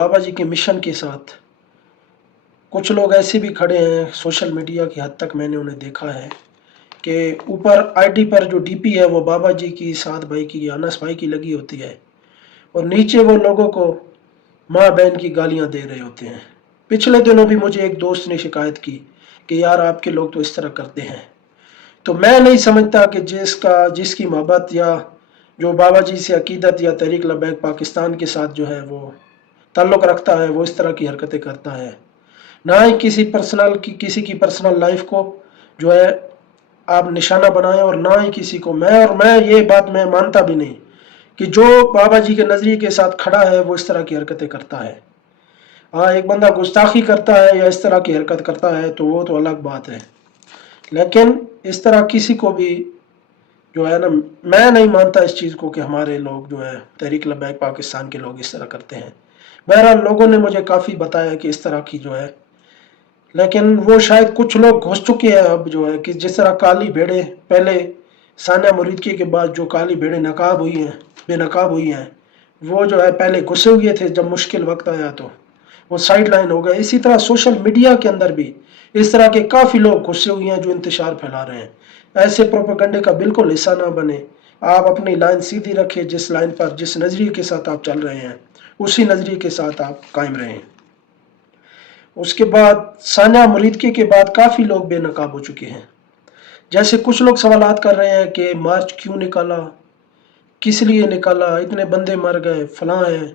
बाबा जी के मिशन के साथ कुछ लोग ऐसे भी खड़े हैं, सोशल मीडिया की हद तक मैंने उन्हें देखा है कि ऊपर आईडी पर जो डीपी है वो बाबा जी की, साद भाई की, अनस भाई की लगी होती है और नीचे वो लोगों को माँ बहन की गालियां दे रहे होते हैं। पिछले दिनों भी मुझे एक दोस्त ने शिकायत की कि यार आपके लोग तो इस तरह करते हैं। तो मैं नहीं समझता कि जिसकी मोहब्बत या जो बाबा जी से अकीदत या तहरीक लब्बैक पाकिस्तान के साथ जो है वो ताल्लुक़ रखता है, वो इस तरह की हरकतें करता है। ना ही किसी की पर्सनल लाइफ को जो है आप निशाना बनाएं और ना ही किसी को मैं ये बात मैं मानता भी नहीं कि जो बाबा जी के नज़रिए के साथ खड़ा है वो इस तरह की हरकतें करता है। हाँ, एक बंदा गुस्ताखी करता है या इस तरह की हरकत करता है तो वो तो अलग बात है, लेकिन इस तरह किसी को भी जो है ना, मैं नहीं मानता इस चीज़ को कि हमारे लोग जो है तहरीक लब्बैक पाकिस्तान के लोग इस तरह करते हैं। बहरहाल लोगों ने मुझे काफ़ी बताया कि इस तरह की जो है, लेकिन वो शायद कुछ लोग घुस चुके हैं अब जो है कि जिस तरह काली भेड़ें पहले सानिया मुरीदकी के बाद जो काली भेड़ें नकाब हुई हैं, बेनकाब हुई हैं, वो जो है पहले घुसे हुए थे, जब मुश्किल वक्त आया तो वो साइड लाइन हो गए। इसी तरह सोशल मीडिया के अंदर भी इस तरह के काफ़ी लोग घुसे हुए हैं जो इंतशार फैला रहे हैं। ऐसे प्रोपेगेंडे का बिल्कुल हिस्सा ना बने। आप अपनी लाइन सीधी रखें, जिस लाइन पर जिस नज़रिए के साथ आप चल रहे हैं उसी नज़रिए के साथ आप कायम रहें। उसके बाद सानिया मुरीदकी के बाद काफ़ी लोग बेनकाब हो चुके हैं। जैसे कुछ लोग सवालात कर रहे हैं कि मार्च क्यों निकाला, किस लिए निकाला, इतने बंदे मर गए, फलां है।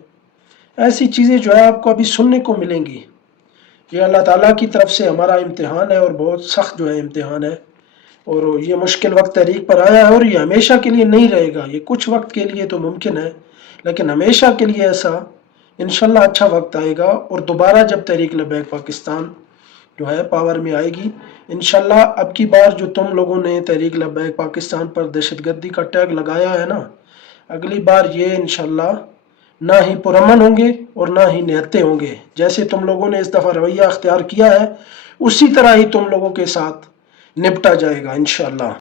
ऐसी चीज़ें जो है आपको अभी सुनने को मिलेंगी। ये अल्लाह ताला की तरफ से हमारा इम्तिहान है और बहुत सख्त जो है इम्तिहान है, और ये मुश्किल वक्त तहरीक पर आया है और ये हमेशा के लिए नहीं रहेगा। ये कुछ वक्त के लिए तो मुमकिन है, लेकिन हमेशा के लिए ऐसा इंशाल्लाह अच्छा वक्त आएगा। और दोबारा जब तहरीक लब्बैक पाकिस्तान जो है पावर में आएगी, इंशाल्लाह अब की बार जो तुम लोगों ने तहरीक लब्बैक पाकिस्तान पर दहशतगर्दी का टैग लगाया है ना, अगली बार ये इंशाल्लाह ना ही पुरअमन होंगे और ना ही निहत्ते होंगे। जैसे तुम लोगों ने इस दफ़ा रवैया अख्तियार किया है उसी तरह ही तुम लोगों के साथ निपटा जाएगा इंशाल्लाह।